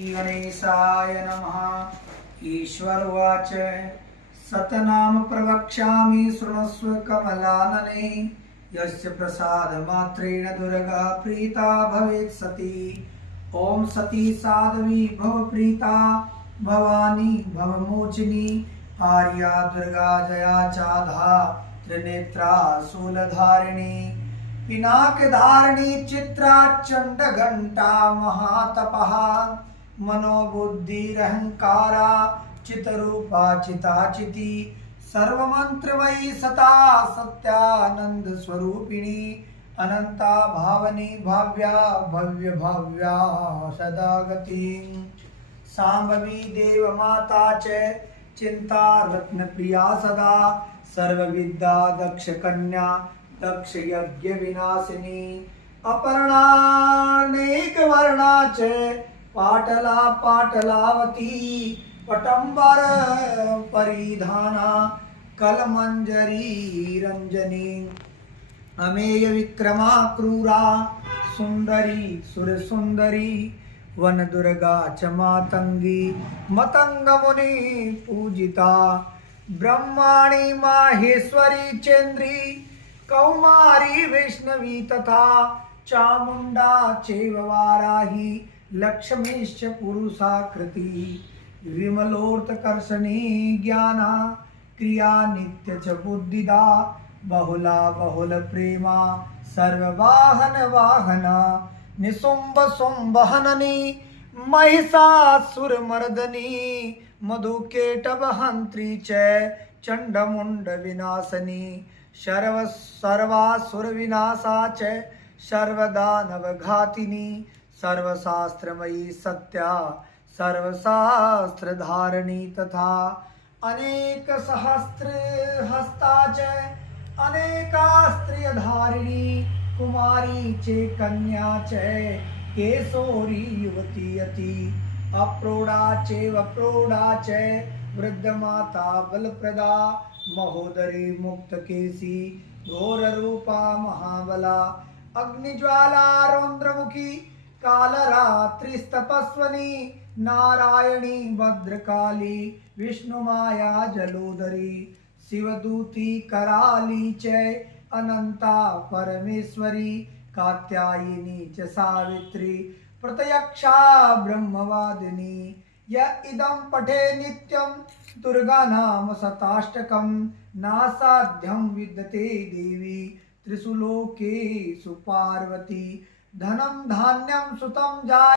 गणेशाय नमः। ईश्वर उवाच सतनाम प्रवक्ष्यामि शृणुष्व कमलानने यस्य प्रसादमात्रेण दुर्गा प्रीता भवेत् सती। ओम सती साध्वी भव प्रीता भवानी भवमोचिनी आर्या दुर्गा जया चाधा त्रिनेत्रा शूलधारिणी पिनाकधारिणी चित्रा चंड घंटा महातपः मनोबुद्धिरहंकारा चितरूपा चिताचिति सर्वमंत्रमयी सता सत्यानंद स्वरूपिणी अनंता भावनी भाव्या भव्य भाव्या सदा गति सांभवी देव माता च चिंता रत्न प्रिया सदा सर्वविद्या दक्ष कन्या दक्ष यज्ञ विनाशिनी अपर्णानेक वर्णा च पाटला पाटलावती पटंबर परिधाना कलमंजरी रंजनी अमेय विक्रमा क्रूरा सुंदरी सुर सुंदरी वन दुर्गा च मातंगी मतंग मुनि पूजिता ब्रह्माणी माहेश्वरी चेन्द्री कौमारी वैष्णवी तथा चामुंडा चैव वाराही लक्ष्मीश्च पुरुषाकृति विमलोर्तकर्षणी ज्ञाना क्रिया नित्य च बुद्धिदा बहुला बहुल प्रेमा सर्ववाहन वाहना निसुंभ सुंभहननी महिषासुरमर्दनी मधुकेटवहंत्री च चंडमुंड विनाशनी सर्वासुर विनाशा च सर्वदानवघातिनी सर्वशास्त्रमयी सत्या सर्वशास्त्रधारिणी तथा अनेक सहस्त्र हस्ता च अनेकास्त्रियधारिणी कुमारी चे कन्या च केशोरी युवती यति अप्रोढ़ा चैव प्रौढ़ा च वृद्धमाता बलप्रदा महोदरी मुक्तकेशी घोररूपा महाबला अग्निज्वाला रौद्रमुखी कालरात्रिस्तपस्वनी नारायणी भद्रकाली विष्णुमाया जलोदरी शिवदूती कराली च अनंता परमेश्वरी कात्यायिनी च सावित्री प्रत्यक्षा ब्रह्मवादिनी य इदं पठे नित्यं दुर्गा नाम शताष्टकं नासाध्यं विद्यते देवी त्रिषु लोकेषु पार्वती धनं धान्यं सुतं जाय